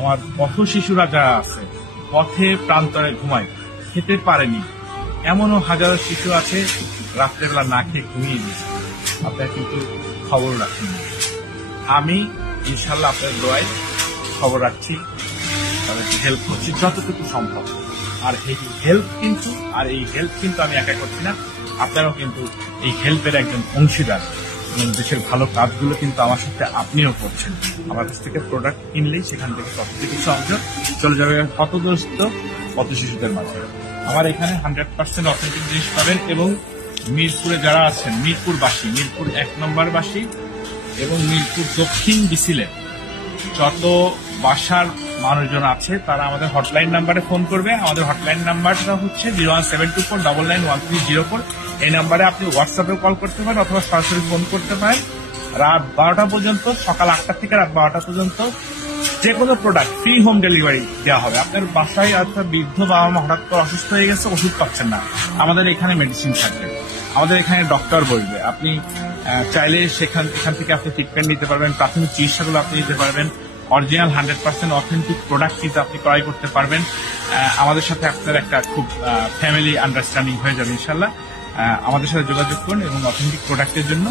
আমার পথ শিশুরা যারা আছে, পথে প্রান্তরে ঘুমায়, খেতে পারেনি, এমনও হাজারো শিশু আছে রাত্রেবেলা না খেয়ে ঘুমিয়ে দিয়েছে। আপনারা কিন্তু খবর রাখেন। আমি ইনশাল্লাহ আপনার দোয়ায় খবর রাখছি, তাদেরকে হেল্প করছি যতটুকু সম্ভব। আর এই হেল্প কিন্তু আমি একা করছি না, আপনারাও কিন্তু এই হেল্পের একজন অংশীদার এবং দেশের ভালো কাজগুলো কিন্তু আমার সাথে আপনিও করছেন। আমার কাছ থেকে প্রোডাক্ট কিনলেই সেখান থেকে ততটুকু কিছু অংশ চলে যাবে হতগ্রস্ত পথ শিশুদের মাঝে। আমার এখানে 100% অথেন্টিক জিনিস পাবেন এবং মিরপুরে যারা আছেন, মিরপুরবাসী, মিরপুর 1 নম্বর বাসী এবং মিরপুর দক্ষিণ বিসিলে যত বাসার মানুষজন আছে তারা আমাদের হটলাইন নাম্বারে ফোন করবে। আমাদের হটলাইন নাম্বারটা হচ্ছে 01724991304। এই নাম্বারে আপনি হোয়াটসঅ্যাপে কল করতে পারেন অথবা সরাসরি ফোন করতে পারেন। রাত 12টা পর্যন্ত, সকাল 8টা থেকে রাত 12টা পর্যন্ত যে কোনো প্রোডাক্ট ফ্রি হোম ডেলিভারি দেওয়া হবে। আপনার বাসায় অর্থাৎ বৃদ্ধ বাবা মা হঠাৎ করে অসুস্থ হয়ে গেছে, ওষুধ পাচ্ছেন না, আমাদের এখানে মেডিসিন থাকবে, আমাদের এখানে ডক্টর বসবে। আপনি চাইলে এখান থেকে আপনি ট্রিটমেন্ট নিতে পারবেন, প্রাথমিক চিকিৎসাগুলো আপনি নিতে পারবেন। অরিজিনাল 100% অথেন্টিক প্রোডাক্ট কিন্তু আপনি ক্রয় করতে পারবেন। আমাদের সাথে আপনার একটা খুব ফ্যামিলি আন্ডারস্ট্যান্ডিং হয়ে যাবে ইনশাল্লাহ। আমাদের সাথে যোগাযোগ করুন এবং অথেন্টিক প্রোডাক্টের জন্য